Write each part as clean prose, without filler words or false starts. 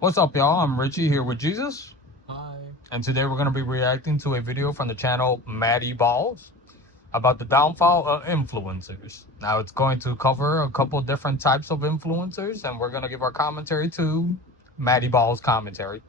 What's up, y'all? I'm Richie here with Jesus. Hi. And today we're going to be reacting to a video from the channel Maddie Balls about the downfall of influencers. Now, it's going to cover a couple different types of influencers, and we're going to give our commentary to Maddie Balls commentary.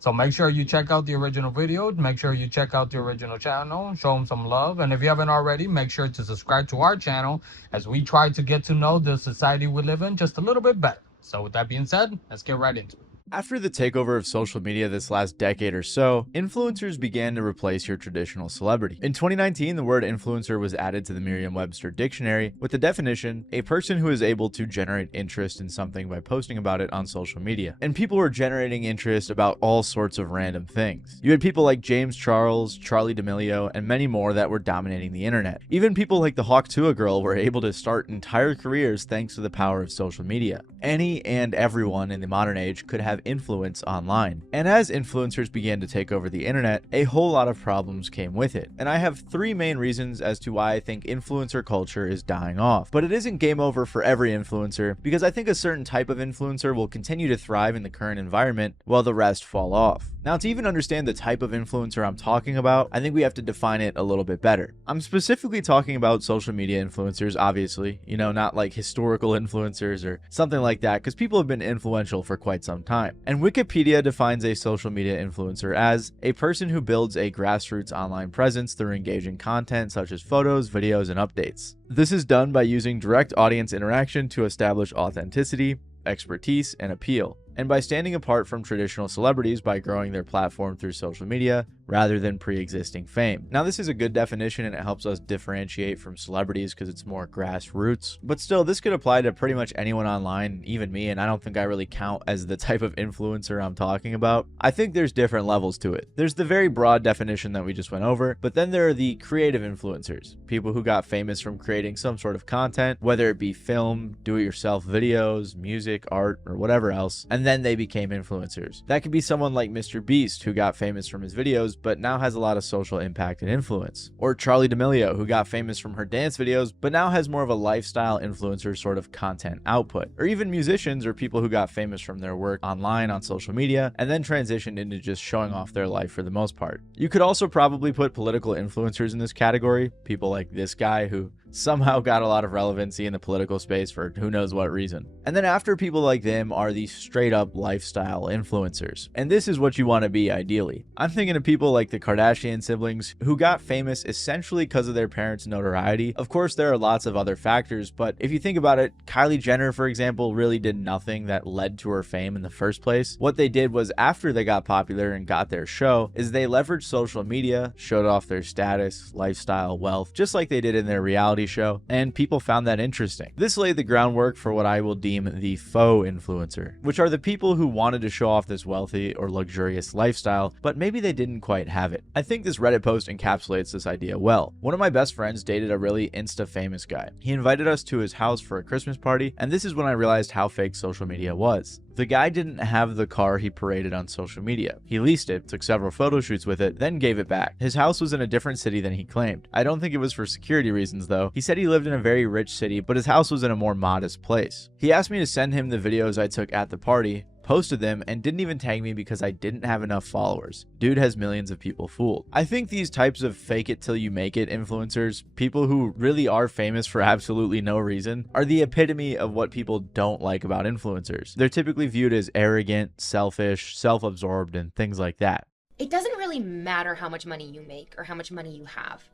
So make sure you check out the original video. Make sure you check out the original channel. Show them some love. And if you haven't already, make sure to subscribe to our channel as we try to get to know the society we live in just a little bit better. So with that being said, let's get right into it. After the takeover of social media this last decade or so, influencers began to replace your traditional celebrity. In 2019, the word influencer was added to the Merriam-Webster dictionary with the definition, a person who is able to generate interest in something by posting about it on social media. And people were generating interest about all sorts of random things. You had people like James Charles, Charli D'Amelio, and many more that were dominating the internet. Even people like the Hawk Tuah girl were able to start entire careers thanks to the power of social media. Any and everyone in the modern age could have influence online. And as influencers began to take over the internet, a whole lot of problems came with it. And I have three main reasons as to why I think influencer culture is dying off. But it isn't game over for every influencer, because I think a certain type of influencer will continue to thrive in the current environment while the rest fall off. Now, to even understand the type of influencer I'm talking about, I think we have to define it a little bit better. I'm specifically talking about social media influencers, obviously, not like historical influencers or something like that, because people have been influential for quite some time. And Wikipedia defines a social media influencer as a person who builds a grassroots online presence through engaging content such as photos, videos, and updates. This is done by using direct audience interaction to establish authenticity, expertise, and appeal, and by standing apart from traditional celebrities by growing their platform through social media rather than pre-existing fame. Now, this is a good definition and it helps us differentiate from celebrities because it's more grassroots, but still, this could apply to pretty much anyone online, even me, and I don't think I really count as the type of influencer I'm talking about. I think there's different levels to it. There's the very broad definition that we just went over, but then there are the creative influencers, people who got famous from creating some sort of content, whether it be film, do-it-yourself videos, music, art, or whatever else, and then they became influencers. That could be someone like Mr. Beast, who got famous from his videos, but now has a lot of social impact and influence. Or Charli D'Amelio, who got famous from her dance videos, but now has more of a lifestyle influencer sort of content output. Or even musicians or people who got famous from their work online on social media, and then transitioned into just showing off their life for the most part. You could also probably put political influencers in this category, people like this guy who somehow got a lot of relevancy in the political space for who knows what reason. And then after people like them are the straight up lifestyle influencers. And this is what you want to be ideally. I'm thinking of people like the Kardashian siblings who got famous essentially because of their parents' notoriety. Of course, there are lots of other factors, but if you think about it, Kylie Jenner, for example, really did nothing that led to her fame in the first place. What they did was after they got popular and got their show is they leveraged social media, showed off their status, lifestyle, wealth, just like they did in their reality show, and people found that interesting. This laid the groundwork for what I will deem the faux influencer, which are the people who wanted to show off this wealthy or luxurious lifestyle, but maybe they didn't quite have it. I think this Reddit post encapsulates this idea well. One of my best friends dated a really Insta-famous guy. He invited us to his house for a Christmas party, and this is when I realized how fake social media was. The guy didn't have the car he paraded on social media. He leased it, took several photo shoots with it, then gave it back. His house was in a different city than he claimed. I don't think it was for security reasons though. He said he lived in a very rich city, but his house was in a more modest place. He asked me to send him the videos I took at the party, posted them, and didn't even tag me because I didn't have enough followers. Dude has millions of people fooled. I think these types of fake it till you make it influencers, people who really are famous for absolutely no reason, are the epitome of what people don't like about influencers. They're typically viewed as arrogant, selfish, self-absorbed, and things like that. It doesn't really matter how much money you make or how much money you have.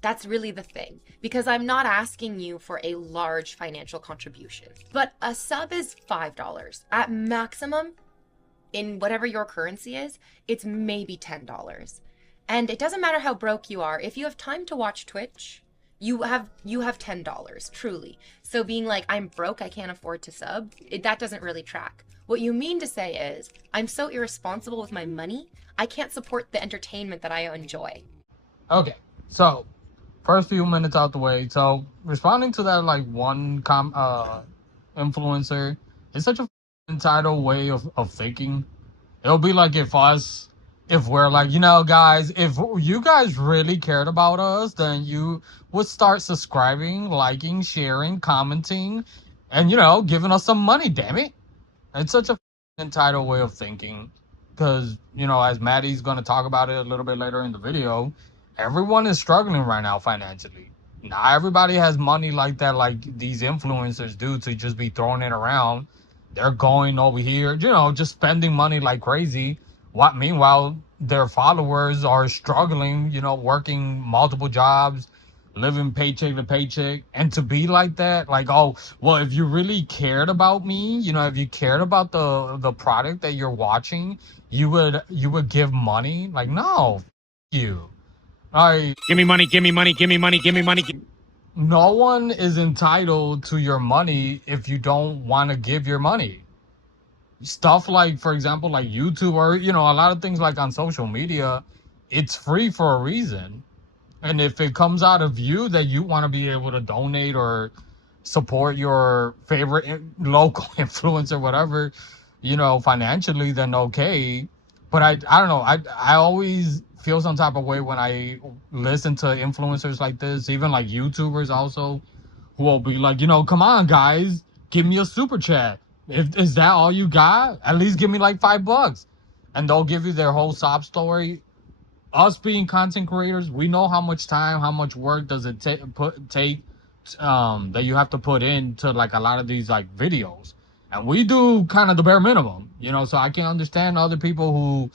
That's really the thing, because I'm not asking you for a large financial contribution. But a sub is $5. At maximum, in whatever your currency is, it's maybe $10. And it doesn't matter how broke you are. If you have time to watch Twitch, you have $10, truly. So being like, I'm broke, I can't afford to sub, that doesn't really track. What you mean to say is, I'm so irresponsible with my money, I can't support the entertainment that I enjoy. Okay, so first few minutes out the way. So responding to that, like one influencer, it's such a entitled way of thinking. It'll be like if we're like, guys, if you guys really cared about us, then you would start subscribing, liking, sharing, commenting, and giving us some money. Damn it! It's such a entitled way of thinking, because as Maddie's going to talk about it a little bit later in the video, everyone is struggling right now financially. Not everybody has money like that, like these influencers do, to just be throwing it around. They're going over here, just spending money like crazy. What meanwhile their followers are struggling, working multiple jobs, living paycheck to paycheck. And to be like that, like, oh, well, if you really cared about me, if you cared about the product that you're watching, you would give money. Like, no, you. I Give me money, give me money, give me money, give me money. No one is entitled to your money if you don't want to give your money. Stuff like, for example, like YouTube, or a lot of things like on social media, it's free for a reason. And if it comes out of you that you want to be able to donate or support your favorite local influencer, whatever, financially, then okay. But I don't know. I always feel some type of way when I listen to influencers like this, even like YouTubers also, who will be like, come on, guys, give me a super chat. If is that all you got, at least give me like $5, and they'll give you their whole sob story. Us being content creators, we know how much time, how much work does it take that you have to put into like a lot of these like videos, and we do kind of the bare minimum, so I can understand other people who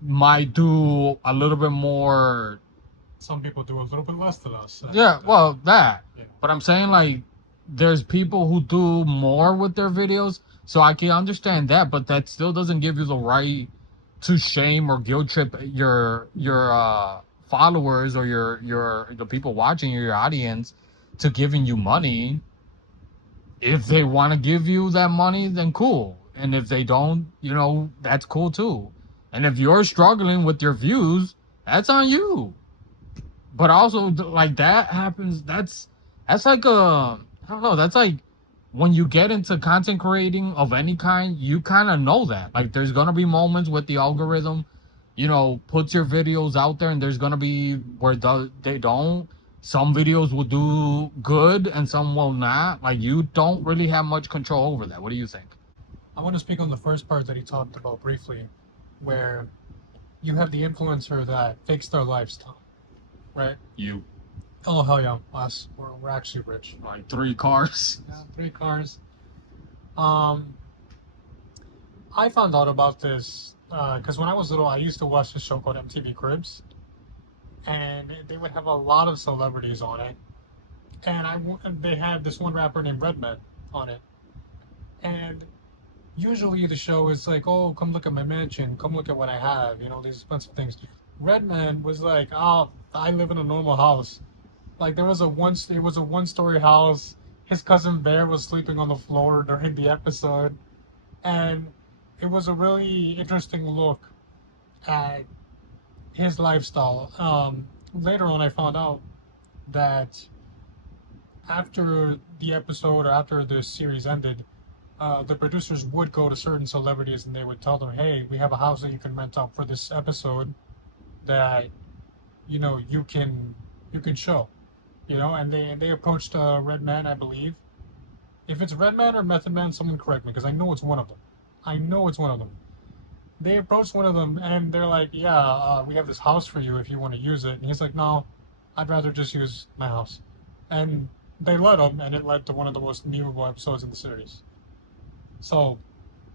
might do a little bit more. Some people do a little bit less than us. Yeah, well, that. Yeah. But I'm saying, like, there's people who do more with their videos, so I can understand that, but that still doesn't give you the right to shame or guilt trip your followers or the people watching, your audience, to giving you money. If they want to give you that money, then cool. And if they don't, that's cool too. And if you're struggling with your views, that's on you. But also, like, that happens, that's like I don't know, that's like when you get into content creating of any kind, you kind of know that. Like, there's gonna be moments with the algorithm, puts your videos out there, and there's gonna be where they don't. Some videos will do good and some will not. Like, you don't really have much control over that. What do you think? I want to speak on the first part that he talked about briefly, where you have the influencer that fakes their lifestyle, right? You. Oh, hell yeah, us. We're actually rich. Like 3 cars. Yeah, 3 cars. I found out about this because when I was little, I used to watch this show called MTV Cribs, and they would have a lot of celebrities on it, and they had this one rapper named Redman on it, and usually the show is like, oh, come look at my mansion, come look at what I have, these expensive things. Redman was like, oh, I live in a normal house. Like, it was a 1-story house. His cousin Bear was sleeping on the floor during the episode, and it was a really interesting look at his lifestyle. Later on, I found out that after the episode or after the series ended, the producers would go to certain celebrities and they would tell them, hey, we have a house that you can rent out for this episode that you can show, and they approached Redman, I believe. If it's Redman or Method Man, someone correct me, because I know it's one of them. They approached one of them and they're like, yeah, we have this house for you if you want to use it. And he's like, no, I'd rather just use my house. And they let him, and it led to one of the most memeable episodes in the series. So,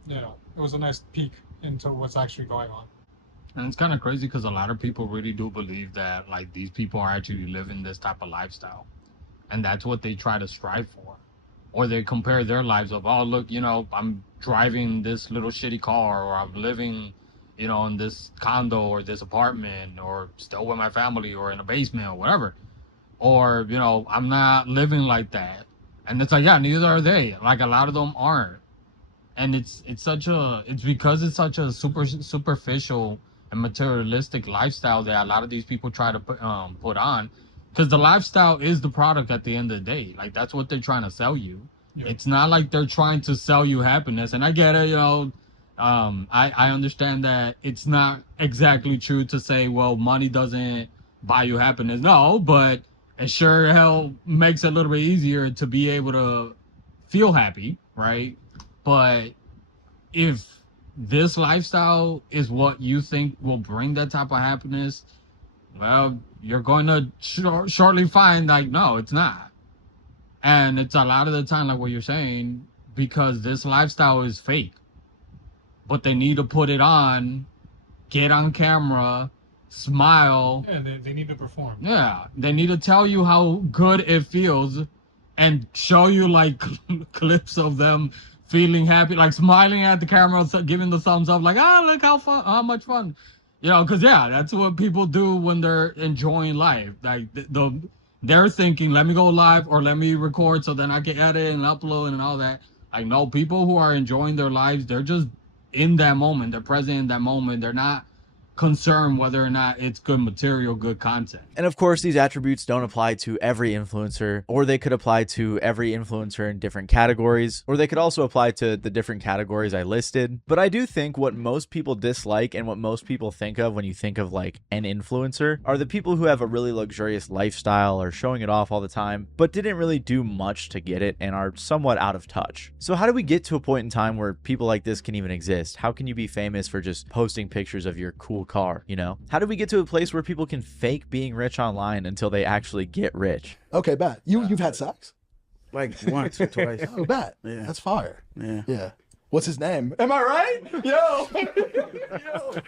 it was a nice peek into what's actually going on. And it's kind of crazy because a lot of people really do believe that, like, these people are actually living this type of lifestyle. And that's what they try to strive for. Or they compare their lives of, oh, look, I'm driving this little shitty car, or I'm living, in this condo or this apartment, or still with my family, or in a basement, or whatever. Or, I'm not living like that. And it's like, yeah, neither are they. Like, a lot of them aren't. And it's because it's such a superficial and materialistic lifestyle that a lot of these people try to put on, because the lifestyle is the product at the end of the day. Like, that's what they're trying to sell you. Yeah. It's not like they're trying to sell you happiness. And I get it, I understand that it's not exactly true to say, well, money doesn't buy you happiness. No, but it sure hell makes it a little bit easier to be able to feel happy, right? But if this lifestyle is what you think will bring that type of happiness, well, you're going to shortly find like, no, it's not. And it's a lot of the time, like what you're saying, because this lifestyle is fake, but they need to put it on, get on camera, smile. Yeah, they need to perform. Yeah, they need to tell you how good it feels and show you like clips of them feeling happy, like smiling at the camera, giving the thumbs up, like, ah, look how fun, how much fun. You know, because yeah, that's what people do when they're enjoying life. Like they're thinking, let me go live or let me record so then I can edit and upload and all that. I know people who are enjoying their lives, they're just in that moment, they're present in that moment. They're not concerned whether or not it's good material, good content. And of course, these attributes don't apply to every influencer, or they could apply to every influencer in different categories, or they could also apply to the different categories I listed. But I do think what most people dislike and what most people think of when you think of like an influencer are the people who have a really luxurious lifestyle or showing it off all the time, but didn't really do much to get it and are somewhat out of touch. So how do we get to a point in time where people like this can even exist? How can you be famous for just posting pictures of your cool car, you know? How do we get to a place where people can fake being rich online until they actually get rich? Okay, bet. You've had sex? Like once or twice. Oh, bet. Yeah. That's fire. Yeah. Yeah. What's his name? Am I right? Yo. Yo.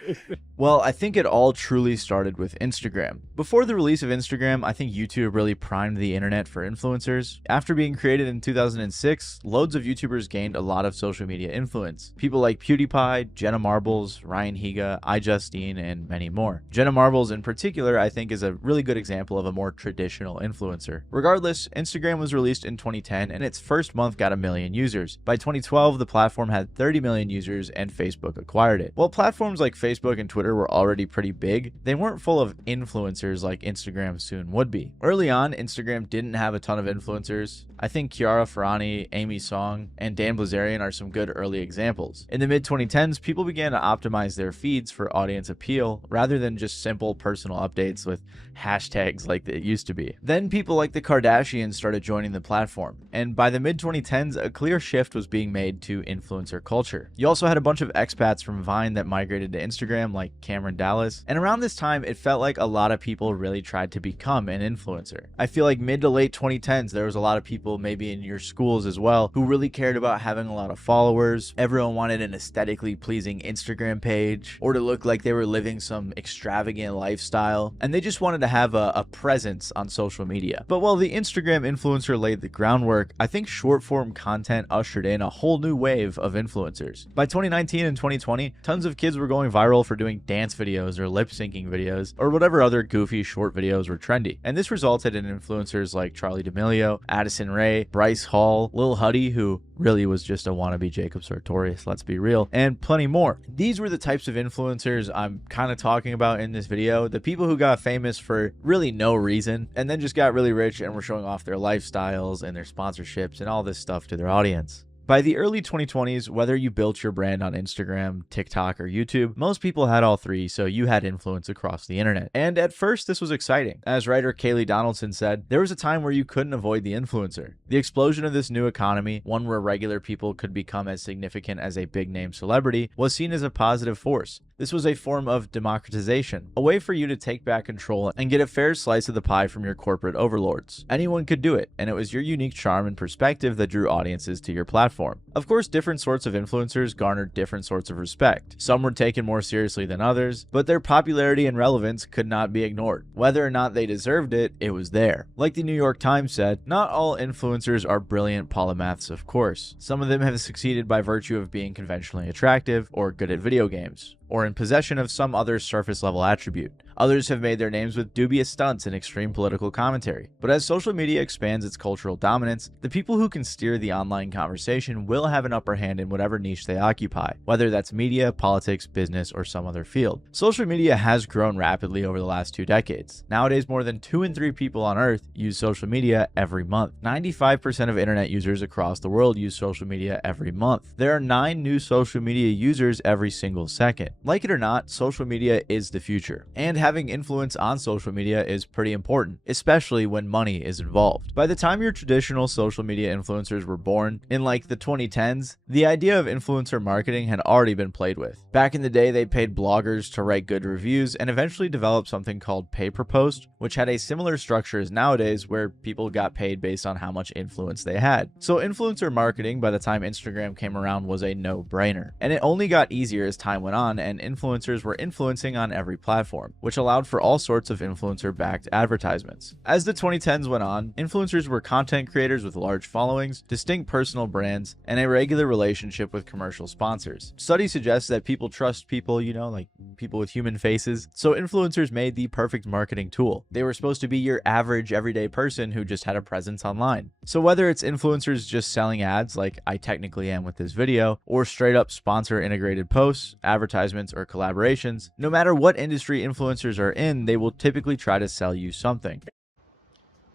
Well, I think it all truly started with Instagram. Before the release of Instagram, I think YouTube really primed the internet for influencers. After being created in 2006, loads of YouTubers gained a lot of social media influence. People like PewDiePie, Jenna Marbles, Ryan Higa, iJustine, and many more. Jenna Marbles in particular, I think, is a really good example of a more traditional influencer. Regardless, Instagram was released in 2010 and its first month got 1 million users. By 2012, the platform had 30 million users and Facebook acquired it. While platforms like Facebook and Twitter were already pretty big, they weren't full of influencers like Instagram soon would be. Early on, Instagram didn't have a ton of influencers. I think Chiara Ferrani, Amy Song, and Dan Blazarian are some good early examples. In the mid-2010s, people began to optimize their feeds for audience appeal rather than just simple personal updates with hashtags like it used to be. Then people like the Kardashians started joining the platform, and by the mid-2010s, a clear shift was being made to influencer culture. You also had a bunch of expats from Vine that migrated to Instagram like Cameron Dallas, and around this time, it felt like a lot of people really tried to become an influencer. I feel like mid to late 2010s, there was a lot of people maybe in your schools as well who really cared about having a lot of followers. Everyone wanted an aesthetically pleasing Instagram page or to look like they were living some extravagant lifestyle, and they just wanted to have a presence on social media. But while the Instagram influencer laid the groundwork, I think short form content ushered in a whole new wave of influencers. By 2019 and 2020, tons of kids were going viral for doing dance videos or lip syncing videos or whatever other goofy short videos were trendy. And this resulted in influencers like Charli D'Amelio, Addison Rae, Bryce Hall, Lil Huddy, who really was just a wannabe Jacob Sartorius, let's be real, and plenty more. These were the types of influencers I'm kind of talking about in this video, the people who got famous for really no reason and then just got really rich and were showing off their lifestyles and their sponsorships and all this stuff to their audience. By the early 2020s, whether you built your brand on Instagram, TikTok, or YouTube, most people had all three, so you had influence across the internet. And at first, this was exciting. As writer Kaylee Donaldson said, there was a time where you couldn't avoid the influencer. The explosion of this new economy, one where regular people could become as significant as a big-name celebrity, was seen as a positive force. This was a form of democratization, a way for you to take back control and get a fair slice of the pie from your corporate overlords. Anyone could do it, and it was your unique charm and perspective that drew audiences to your platform. Of course, different sorts of influencers garnered different sorts of respect. Some were taken more seriously than others, but their popularity and relevance could not be ignored. Whether or not they deserved it, it was there. Like the New York Times said, not all influencers are brilliant polymaths, of course. Some of them have succeeded by virtue of being conventionally attractive or good at video games, or in possession of some other surface-level attribute. Others have made their names with dubious stunts and extreme political commentary. But as social media expands its cultural dominance, the people who can steer the online conversation will have an upper hand in whatever niche they occupy, whether that's media, politics, business, or some other field. Social media has grown rapidly over the last 2 decades. Nowadays, more than 2 in 3 people on Earth use social media every month. 95% of internet users across the world use social media every month. There are 9 new social media users every single second. Like it or not, social media is the future. And having influence on social media is pretty important, especially when money is involved. By the time your traditional social media influencers were born, in like the 2010s, the idea of influencer marketing had already been played with. Back in the day, they paid bloggers to write good reviews and eventually developed something called pay-per-post, which had a similar structure as nowadays where people got paid based on how much influence they had. So influencer marketing, by the time Instagram came around, was a no-brainer. And it only got easier as time went on and influencers were influencing on every platform, which allowed for all sorts of influencer-backed advertisements. As the 2010s went on, influencers were content creators with large followings, distinct personal brands, and a regular relationship with commercial sponsors. Studies suggest that people trust people, you know, like people with human faces, so influencers made the perfect marketing tool. They were supposed to be your average everyday person who just had a presence online. So whether it's influencers just selling ads like I technically am with this video, or straight up sponsor integrated posts, advertisements, or collaborations, no matter what industry influencers are in, they will typically try to sell you something.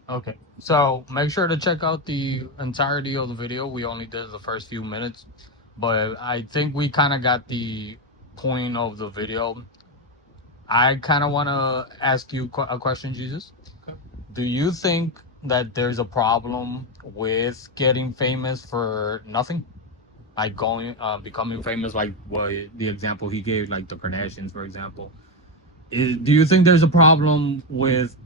Okay, so make sure to check out the entirety of the video. We only did the first few minutes, but I think we kind of got the point of the video. I kind of want to ask you a question, Jesus. Okay. Do you think that there's a problem with getting famous for nothing? Like becoming famous, like what the example he gave, like the Kardashians, for example. Do you think there's a problem with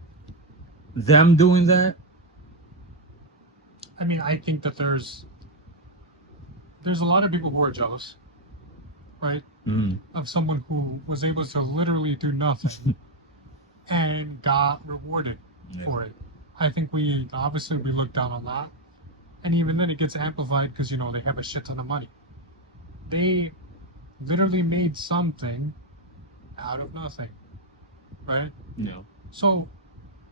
them doing that? I mean, I think that there's a lot of people who are jealous, right? Of someone who was able to literally do nothing and got rewarded for it. I think we look down on that. And even then it gets amplified because, you know, they have a shit ton of money. They literally made something out of nothing, right? No. So,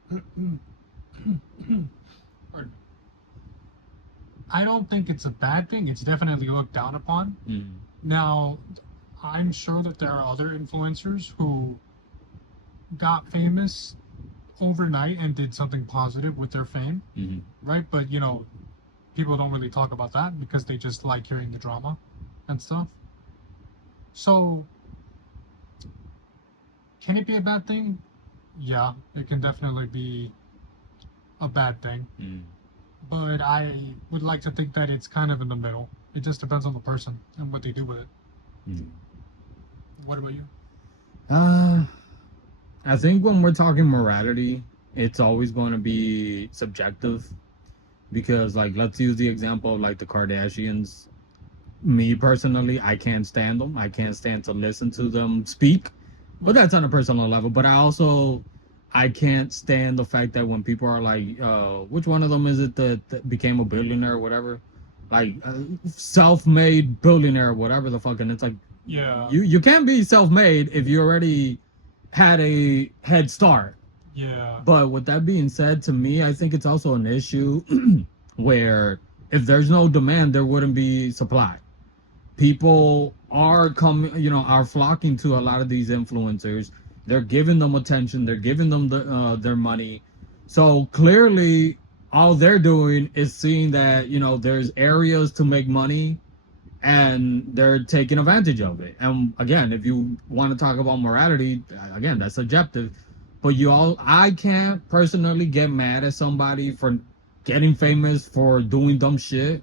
pardon me. I don't think it's a bad thing. It's definitely looked down upon. Now, I'm sure that there are other influencers who got famous overnight and did something positive with their fame, right? But, you know, people don't really talk about that because they just like hearing the drama and stuff. So, can it be a bad thing? Yeah, it can definitely be a bad thing. But I would like to think that it's kind of in the middle. It just depends on the person and what they do with it. What about you? I think when we're talking morality, it's always going to be subjective. Because, like, let's use the example of, like, the Kardashians. Me, personally, I can't stand them. I can't stand to listen to them speak. But that's on a personal level. But I can't stand the fact that when people are like, which one of them is it that became a billionaire or whatever? Like, self-made billionaire or whatever the fuck. And it's like, Yeah. you can't be self-made if you already had a head start. Yeah. But with that being said, to me, I think it's also an issue where if there's no demand, there wouldn't be supply. People are are flocking to a lot of these influencers. They're giving them attention. They're giving them their money. So clearly, all they're doing is seeing that, you know, there's areas to make money and they're taking advantage of it. And again, if you want to talk about morality, again, that's subjective. But I can't personally get mad at somebody for getting famous for doing dumb shit.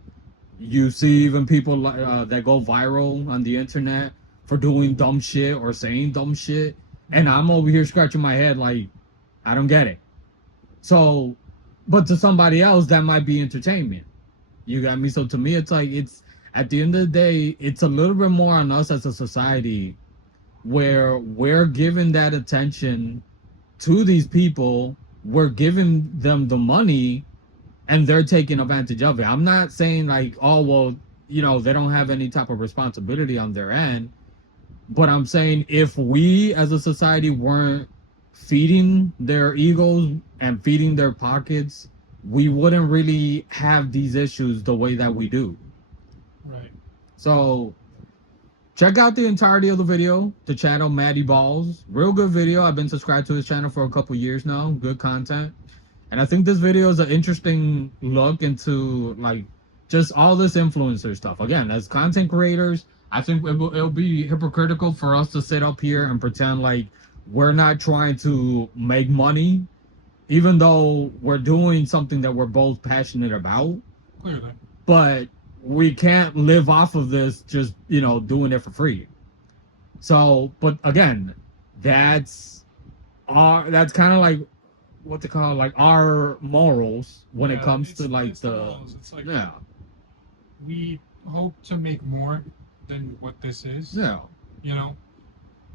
You see even people that go viral on the internet for doing dumb shit or saying dumb shit. And I'm over here scratching my head like, I don't get it. So, but to somebody else, that might be entertainment. You got me? So to me, it's like, at the end of the day, it's a little bit more on us as a society where we're giving that attention to these people, we're giving them the money, and they're taking advantage of it. I'm not saying like, oh, well, you know, they don't have any type of responsibility on their end. But I'm saying if we as a society weren't feeding their egos and feeding their pockets, we wouldn't really have these issues the way that we do. Right. So check out the entirety of the video, the channel Matty Balls. Real good video. I've been subscribed to his channel for a couple years now. Good content. And I think this video is an interesting look into like just all this influencer stuff. Again, as content creators, I think it'll be hypocritical for us to sit up here and pretend like we're not trying to make money, even though we're doing something that we're both passionate about. Clearly. But we can't live off of this just, doing it for free. So, but again, that's that's kind of like what they call like our morals when it comes to like it's the morals. It's like, yeah, we hope to make more than what this is. yeah. You know,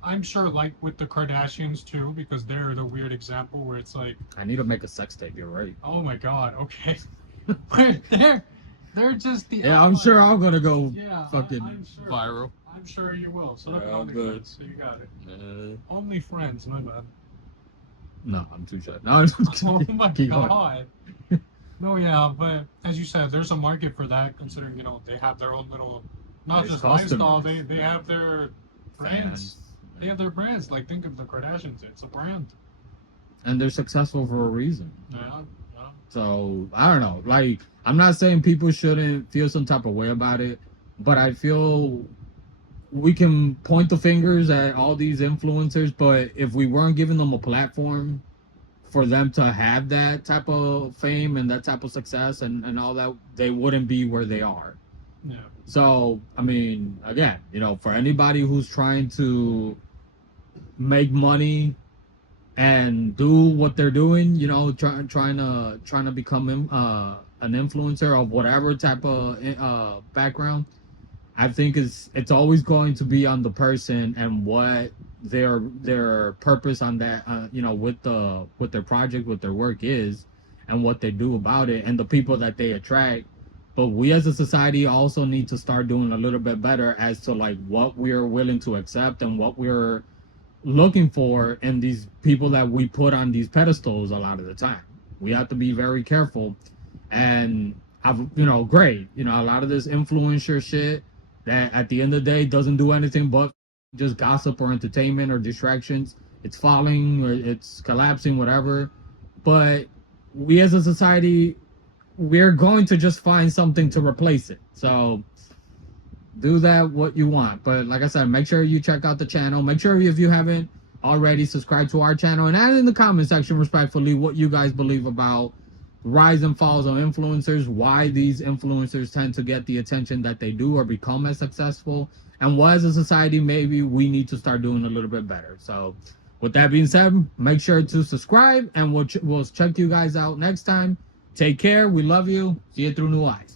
I'm sure, like with the Kardashians too, because they're the weird example where it's like, I need to make a sex tape. You're right. oh my god, okay, but they're just the Yeah, I'm sure outlier. I'm gonna go Yeah, fucking I'm sure. viral. I'm sure you will. So Yeah, that's I'm OnlyFriends, good. so you got it. OnlyFriends, my bad. No, I'm too shy. No, I'm just Oh kidding. my Keep going. god. No, yeah, but as you said, there's a market for that. Considering they have their own little, not There's just lifestyle. customers. They have their brands. They have their brands. Like think of the Kardashians. It's a brand. And they're successful for a reason. Yeah. Yeah. So I don't know. Like, I'm not saying people shouldn't feel some type of way about it, but I feel we can point the fingers at all these influencers, but if we weren't giving them a platform for them to have that type of fame and that type of success and all that, they wouldn't be where they are. Yeah. So, I mean, again, for anybody who's trying to make money and do what they're doing, trying to become an influencer of whatever type of background, I think it's always going to be on the person and what their purpose on that with their project, what their work is, and what they do about it, and the people that they attract. But we as a society also need to start doing a little bit better as to like what we're willing to accept and what we're looking for in these people that we put on these pedestals a lot of the time. We have to be very careful. And great, a lot of this influencer shit that at the end of the day doesn't do anything but just gossip or entertainment or distractions. It's falling or it's collapsing, whatever. But we as a society, we're going to just find something to replace it. So do that what you want. But like I said, make sure you check out the channel. Make sure if you haven't already, subscribe to our channel and add in the comment section respectfully what you guys believe about rise and falls on influencers, why these influencers tend to get the attention that they do or become as successful, and what as a society maybe we need to start doing a little bit better. So with that being said, make sure to subscribe and we'll check you guys out next time. Take care. We love you. See you through new eyes.